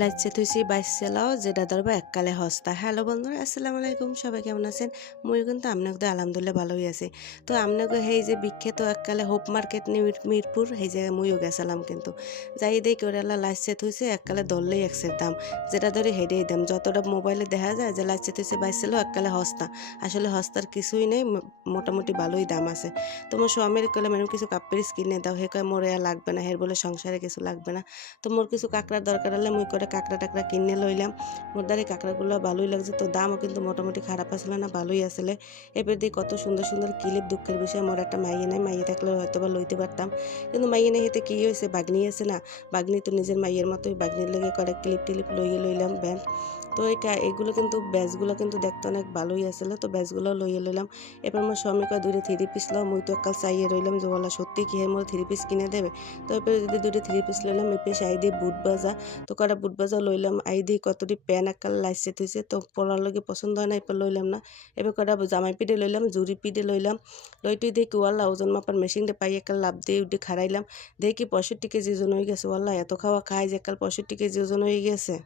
লাইচ্ছে থুইছি বাইশেলাও যেটা ধরবো এককালে হস্তা। হ্যালো বন্ধুরা, আসসালামু আলাইকুম। সবাই কেমন আছেন? মই কিন্তু আপনাকে আলহামদুলিল্লাহ ভালোই আছি। তো আপনাকে সেই যে বিখ্যাত এককালে হোপ মার্কেট মিরপুর সেই জায়গায় মইও গেছিলাম কিন্তু যাই দেখি ওরা লাইচ্ছে থুইছে এককালে ধরলেই একসের দাম, যেটা ধরে হেডেই দাম। যতটা মোবাইলে দেখা যায় যে লাইচ্ছে থুইছে বাইশেলাও এককালে হস্তা, আসলে হস্তার কিছুই নেই, মোটামুটি ভালোই দাম আছে। তোমার স্বামীর কলে ম্যাডাম কিছু কাপড় কিনে দাও, হে কয় মোর এ লাগবে না, হের বলে সংসারে কিছু লাগবে না। তো মোর কিছু কাঁকড়ার দরকার হলে মুই করে কাঁকড়া টাকড়া কিনে লইলাম। মোর দ্বারা কাঁকড়াগুলো ভালোই লাগছে, তো দামও কিন্তু মোটামুটি খারাপ আসলে না, ভালোই আসলে। এবার দিয়ে কত সুন্দর সুন্দর ক্লিপ, দুঃখের বিষয় মোর একটা মাইয়ে নাই, মাইয়ে থাকলে হয়তো বা লইতে পারতাম, কিন্তু মাইয়ে নেই। হেতে কী হয়েছে, বাগনি আছে না, বাগনি তো নিজের মাইয়ের মতোই, বাগনির লেগে করে ক্লিপ টিলিপ লইলাম ব্যান্ড। তো এগুলো কিন্তু ব্যাচগুলো কিন্তু দেখতে অনেক ভালোই আসলে, তো ব্যাচগুলো লইয়ে লইলাম। এবার আমার স্বামী কয় দুইটা থ্রি পিস লও, মুই তো কাল চাইয়ে রইলাম যে বলা সত্যি কি মোর থ্রি পিস কিনে দেবে। তো এরপরে যদি দুইটা থ্রি পিস লইলাম, এরপরে আই দিয়ে বুট বাজা, তো কটা বুট বাজা লইলাম, আই দিয়ে কতটি প্যান একাল লাইসে থইছে, তো পরার লগে পছন্দ হয় না, এরপর লইলাম না। এবার কটা জামাই পিঠে লইলাম, জুরি পিঠে লইলাম, লইটুই দেখি ওয়াল্লা ওজন মাপার মেশিনটা পাই একাল লাভ দিয়ে উঠে খারাইলাম, দেখি 65 কেজি ওজন হয়ে গেছে। ওয়াল্লা এত খাওয়া খাই যে একাল 65 কেজি ওজন হয়ে গেছে।